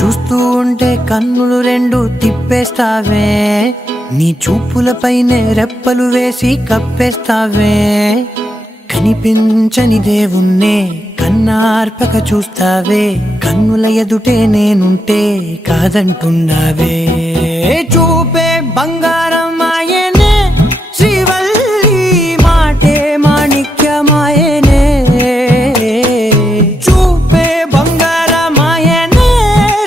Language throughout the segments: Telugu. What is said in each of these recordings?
చూస్తూ ఉంటే కన్నులు రెండు తిప్పేస్తావే, నీ చూపులపైనే రెప్పలు వేసి కప్పేస్తావే. కనిపించని దేవుణ్ణే కన్నార్పక చూస్తావే, కన్నుల ఎదుటే నేనుంటే కాదంటున్నావే. చూపే బంగారం ఆయనే శ్రీవల్లి, మాటే మాణిక్యమాయనే. చూపే బంగారం ఆయనే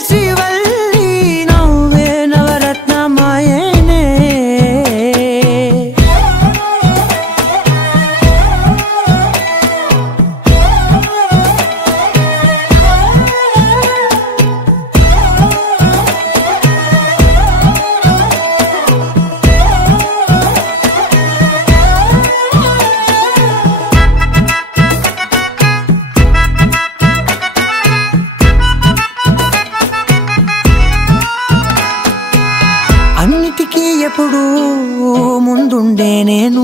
శ్రీవల్లి, నవ్వే నవరత్నమాయనే. అన్నిటికీ ఎప్పుడు ముందుండే నేను,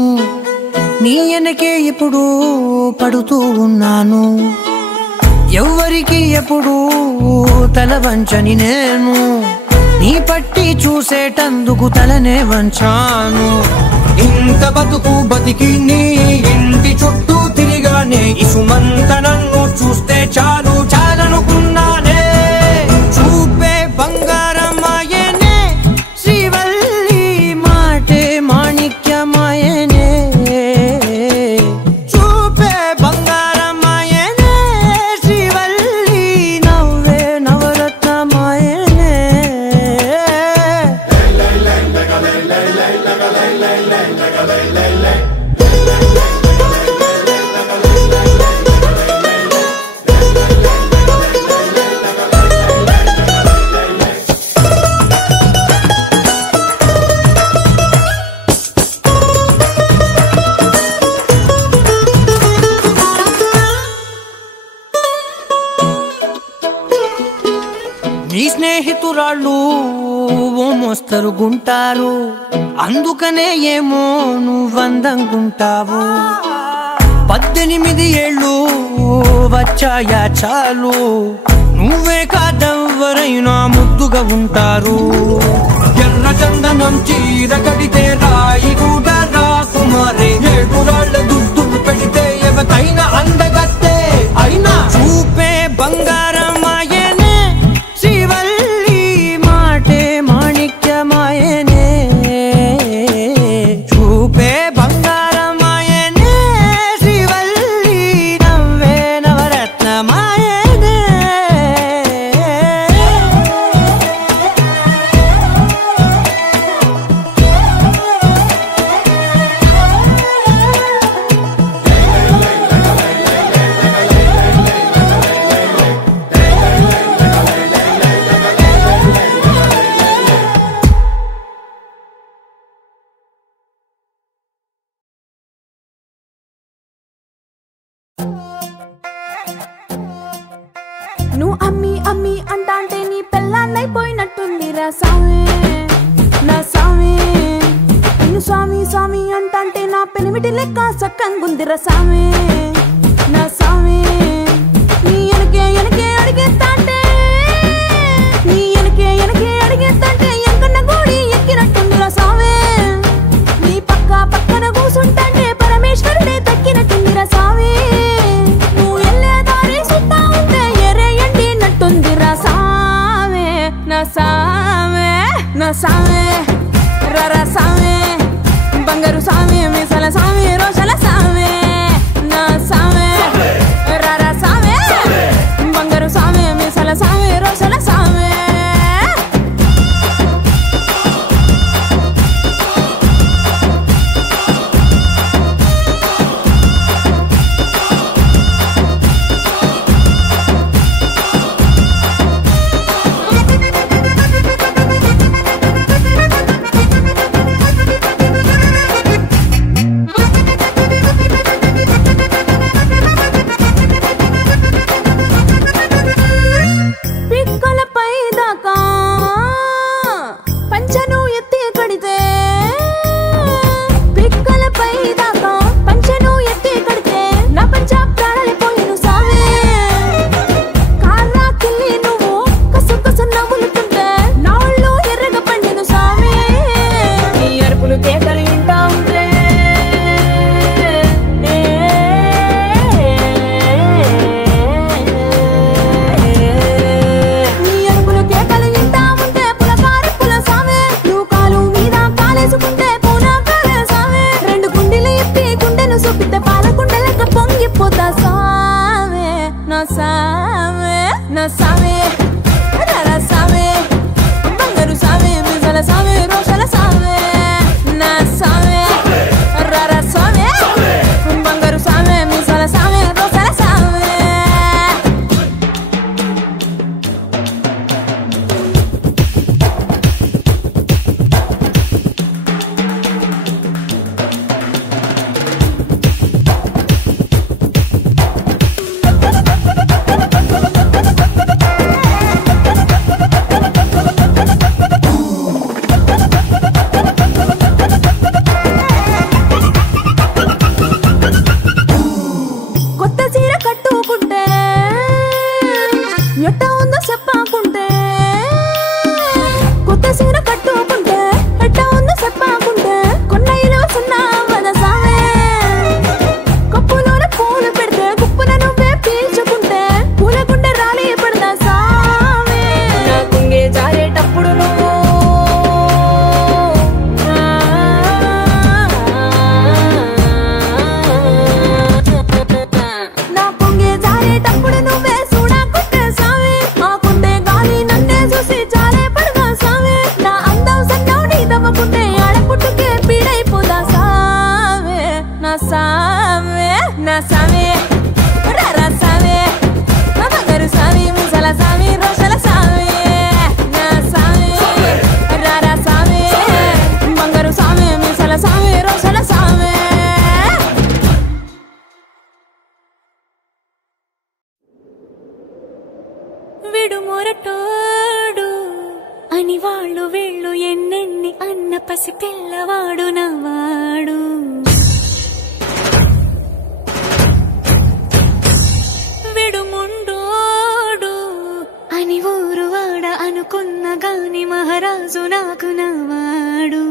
నీ వెనకే ఎప్పుడు పడుతూ ఉన్నాను. ఎవ్వరికి ఎప్పుడు తల వంచని నేను, నీ పట్టి చూసేటందుకు తలనే వంచాను. ఇంత బతుకు బతికి నీ ఇంటి చుట్టూ తిరిగానే, ఇసుమంత నన్ను చూస్తే చాలు చాలనుకున్నానే. చూపే బంగారం ఆయనే శ్రీవల్లి, మాటే మాణిక్యమాయనే. చూపే బంగారం ఆయనే శ్రీవల్లి, నవ్వే నవరత్నమాయనే. నీ స్నేహితురాళ్ళు ఓ మోస్తరుగుంటారు, అందుకనే ఏమో నువ్వందంగుంటావు. 18 ఏళ్ళు వచ్చాయా చాలు, నువ్వే కాదెవ్వరైనా ముద్దుగా ఉంటారు. ఎర్ర చందనం చీర కడితే రాయి కూడా రాకుమారే, ఏడురాళ్ళ దుద్దులు పెడితే ఎవతైనా అందగత్తే అయినా. చూపే బంగారం ఆయనే శ్రీవల్లి, మాటే మాణిక్యమాయనే. చూపే బంగారం ఆయనే శ్రీవల్లి, నవ్వే నవరత్నమాయనే. నువ్వు అమ్మి అమ్మి అంటాంటే నీ పెళ్ళాన్నైపోయినట్టుంది రా సామి, నా సామి. నిన్ను స్వామి స్వామి అంటాంటే నా పెనిమిటి లెక్క సక్కంగుంది రా సామి, నా సామి. నీ ఎనకే ఎనకే అడిగేస్తాంటే, నీ ఎనకే ఎనకే అడిగేస్తాంటే ఎంకన్న గోడి ఎక్కినట్టుంది రా సామి. నీ పక్క పక్కన కూసుంటాంటే పరమేశ్వరుడే దక్కినట్టుంది రా సామి. నువ్వు ఎల్లే దారి సుత్తా ఉంటే ఎర్రయ్యండి రా సామే, నా సామే, నా సామే. రరా సామే, బంగారు సామే, మీసల సామే, రోషల సామే, నా సామే. సామే నా సామే రారా సామే మా బంగారు సామి ముసల సామి రోషల సామి నా సామి రారా సామి బంగారు సామి ముసల సామి రోషల సామి విడు మొరటోడు అని వాళ్ళు వీళ్ళు ఎన్నెన్ని అన్న పసి పిల్లవాడు నవ్వాడు విడు ముండోడు అని ఊరు వాడ అనుకున్న గాని మహారాజు నాకు నవ్వాడు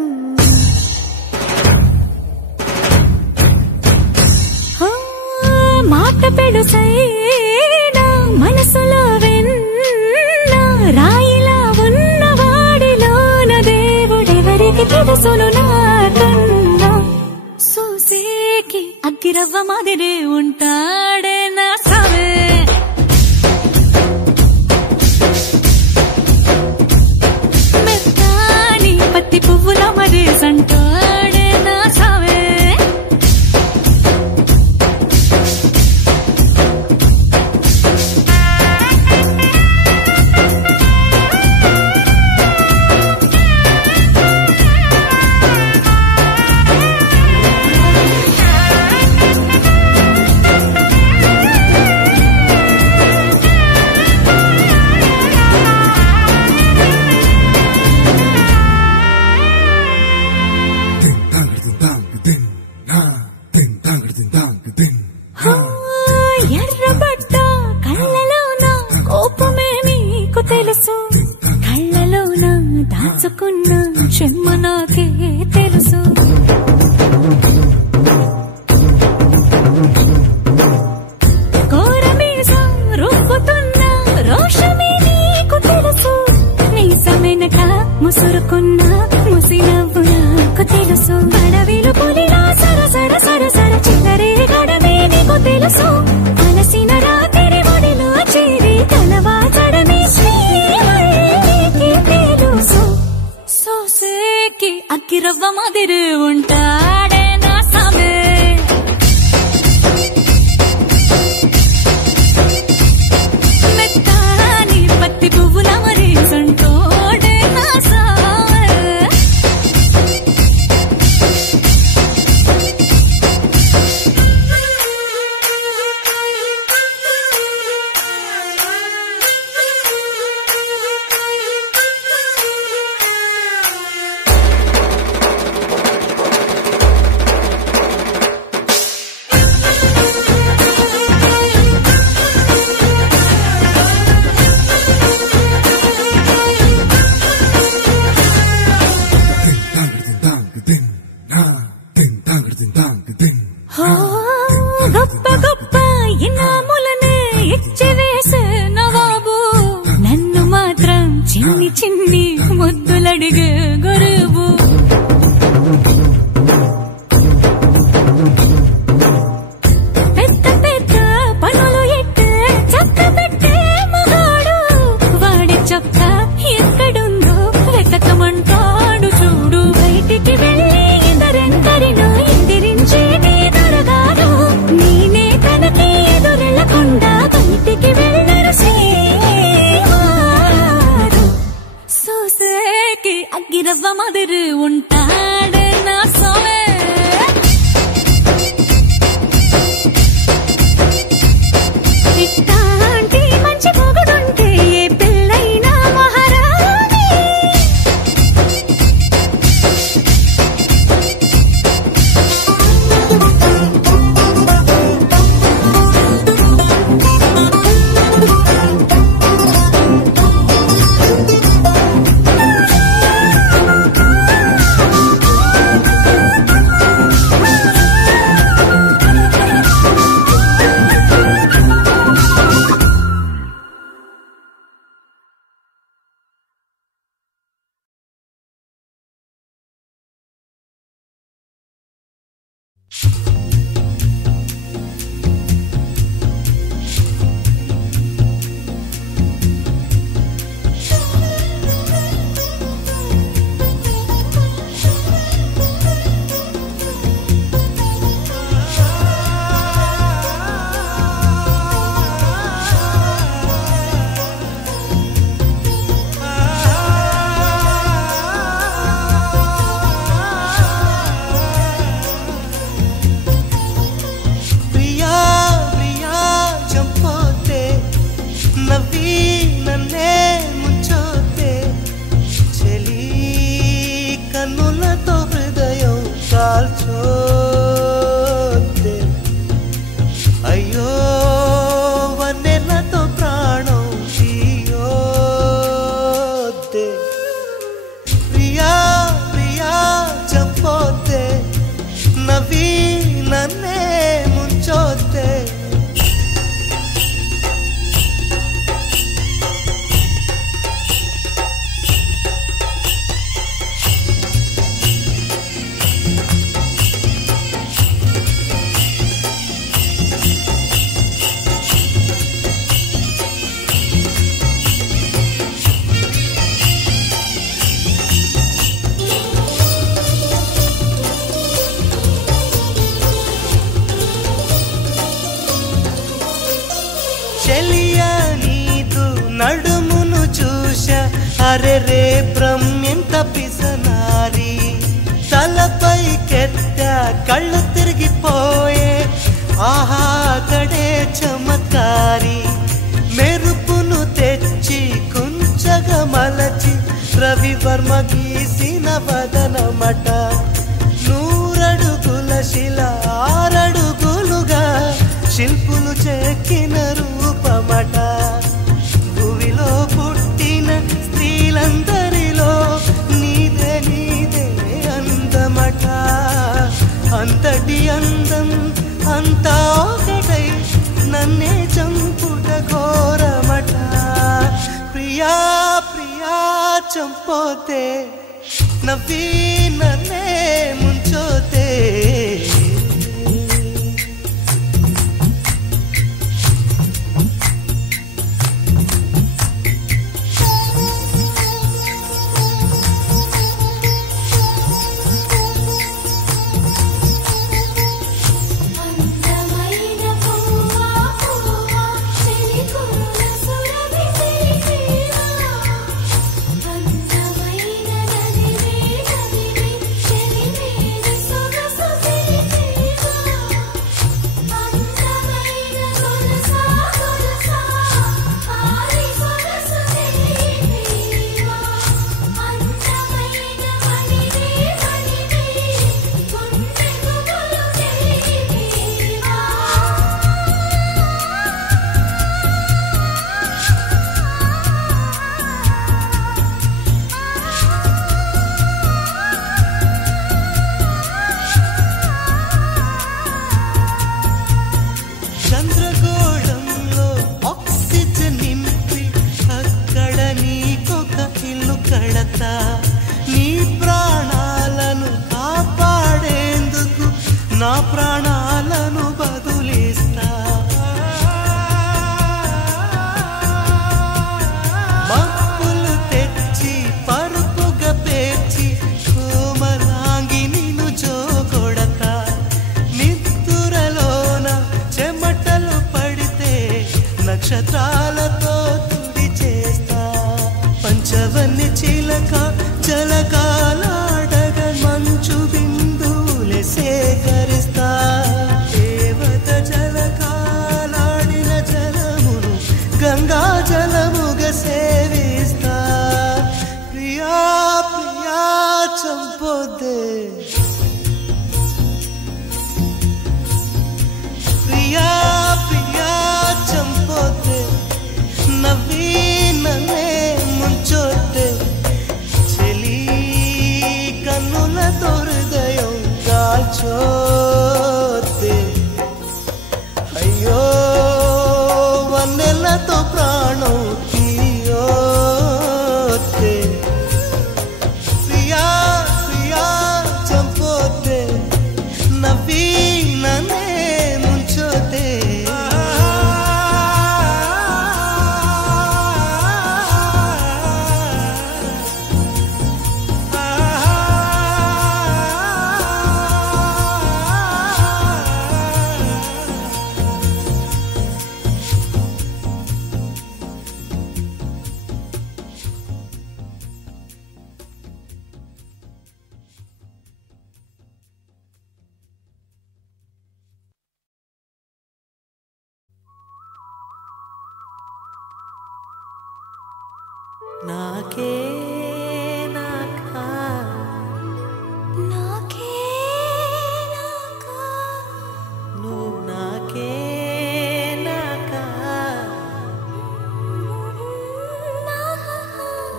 మాట పెడుసైనా మనసులో రాయిలా ఉన్నవాడిలోన దేవుడెవరికి తెలుసును నాకన్నా సూసేకి అగ్గిరవ్వ మాదిరే ఉంటాడే నా సామే మెత్తాని పత్తి పువ్వుల మరేసంటాడే నా సామే ఎర్రబడ్డ కళ్ళలోన కోపమే నీకు తెలుసు కళ్ళలోన దాచుకున్న చెమ్మ నాకే తెలుసు కోరమీసం రూపుతున్న రోషమే నీకు తెలుసు నీసమెనక ముసురుకున్న ముసినవ్వు నాకు తెలుసు అడవిలు పులిలా సరసర సరసర చిల్లరే గడమే నీకు తెలుసు అలసిన రాత్రి ఒడిలో చేరి తలవాచడమే శ్రీకి తెలుసు సోసేకి అగ్గిరవ్వ మాదిరి ఉంటాడే నా సామే మెత్తాని పత్తి పువ్వుల మరేసంటోడే నా సామే గొప్ప గొప్ప ఇనాములనే ఇచ్చి వేసే నవాబు నన్ను మాత్రం చిన్ని చిన్ని ముద్దులడిగే గురువు పెద్ద పెద్ద పనులు ఎట్టే చక్క పెట్టే మగాడు వాడి చొక్క ఎక్కడుందో వెతకమంటాడు చూడు బయటికి వెళ్ళి ఇద్దరెందరినో ఇందిరించేది దొరగాడు నేనే నడుమును చూశా అరే రే బ్రహ్మెంత పిసనారి తలపై కెత్త కళ్ళు తిరిగిపోయే ఆహా కడే చమత్కారి మెరుపును తెచ్చి కుంచగా మలచి రవివర్మ గీసిన వదనమట నూరడుగుల శిల ఆరడుగులుగా శిల్పులు చెక్కిన రూపమట భూమిలో పుట్టిన స్త్రీలందరిలో నీదే నీదే అందమట అంతటి అందం అంతా ఒకటై నన్నే చంపుట ఘోరమట ప్రియా ప్రియా చంపోతే నవ్వి నన్నే ముంచోతే నీ ప్రాణాలను కాపాడేందుకు నా ప్రాణాలను బదులిస్తా మప్పులు తెచ్చి పరుపుగా పేర్చి కోమలాంగి నిన్ను జోకొడతా నిద్దురలోన చెమటలు పడితే నక్షత్రాలతో తుడి చేస్తా పంచవన్ని చిలక జలకాలాడగ మంచు బిందువులే సేకరిస్తా దేవత జలకాలాడిన జలమును గంగా జలముగా సేవిస్తా ప్రియా ప్రియా చంపొద్దే ప్రియా ప్రియా చంపొద్దే నవ్వి నన్నే ముంచొద్దే చెలి కన్నులతో హృదయం కాల్చొద్దే అయ్యో వన్నెలతో ప్రాణం తీయొద్దే ప్రియా ప్రియా చంపొద్దే నవ్వి నన్నే ముంచొద్దే నాకే నాకా నాకే నాకా నువ్వు నాకే నాకా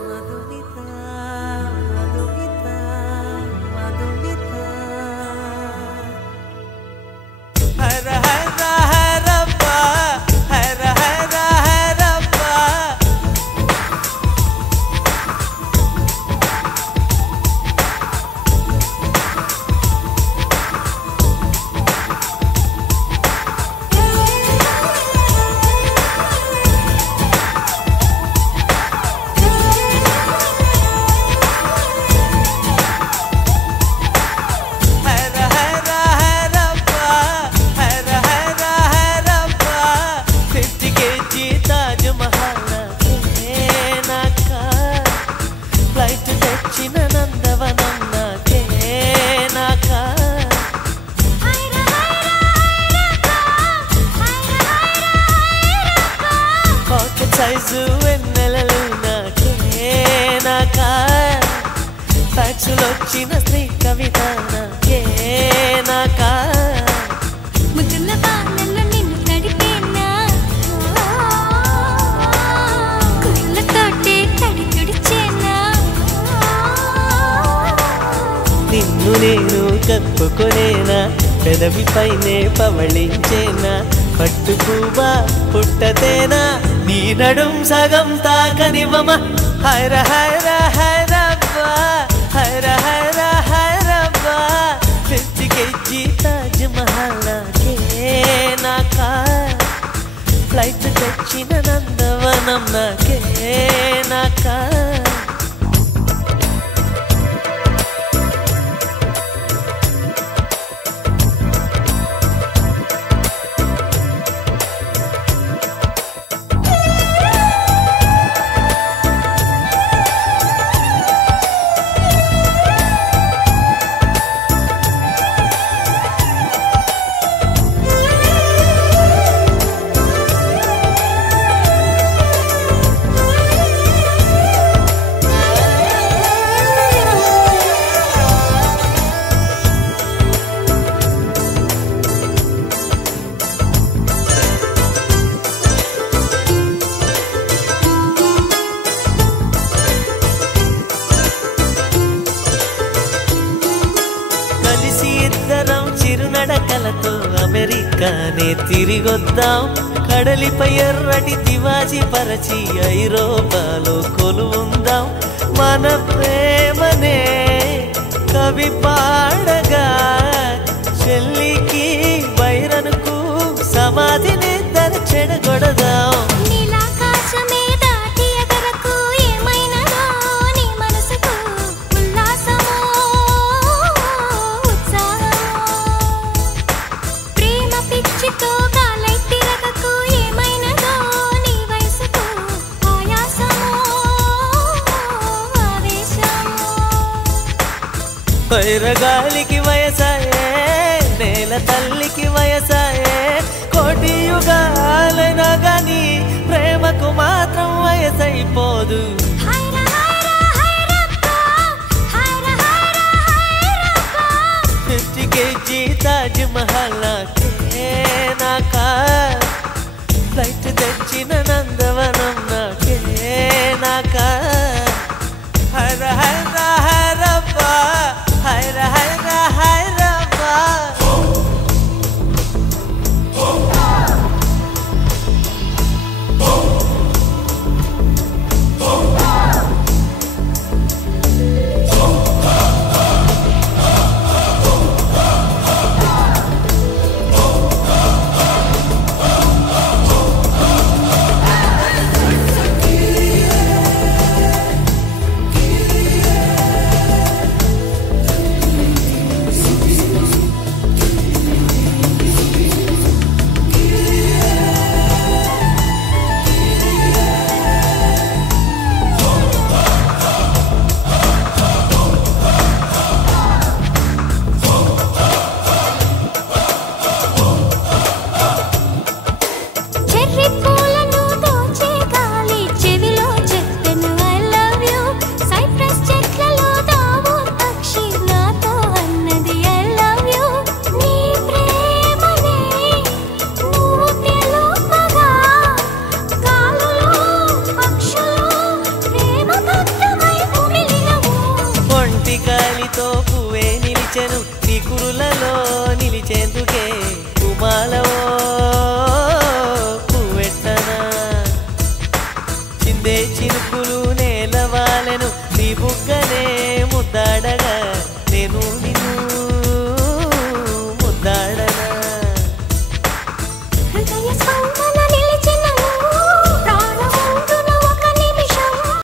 మధుమిత మధుమిత మధుమిత హర హర హరప్ప హర హర హరప్ప మనసులొచ్చిన స్త్రీ కవిత నాకే నాకా ముద్దుల బాణంలో నిన్ను తడిపేనా కుళ్ళతోటే తడి తుడిచేనా నిన్ను నేను కప్పుకొనేనా పెదవి పైనే పవళించేనా పట్టు పువ్వా పుట్టతేనా నీ నడుం సగం తాకనివ్వమా హైర హైర హైరబ్బా హైర హైర హైరబ్బా 50 kg తాజ్ మహల్ నాకే నాకా ఫ్లైట్ తెచ్చిన నందవనం నాకే నాకా ఇద్దరం చిరునడకలతో అమెరికానే తిరిగొద్దాం కడలిపై ఎర్రటి తివాజీ పరచి ఐరోపాలో కొలువుందాం మన ప్రేమనే కవి పాడగా చెల్లికి వైరనుకు సమాధిని చెడగొడదాం వైరగాలికి వయసాయే నేల తల్లికి వయసాయే కోటి యుగాలైనా గాని ప్రేమకు మాత్రం వయసైపోదు 50 kg తాజ్ మహల్ నాకే నాకా ఫ్లైట్ తెచ్చిన నందవనం నాకే నాకా హైర హైర హైరబ్బా హైర హైర హైరబ్బా పువ్వే నిలిచెను నీ కురులలో నిలిచేందుకే కుమాలవో పువ్వెట్టనా చిందే చినుకులు నేలవాలెను నీ బుగ్గ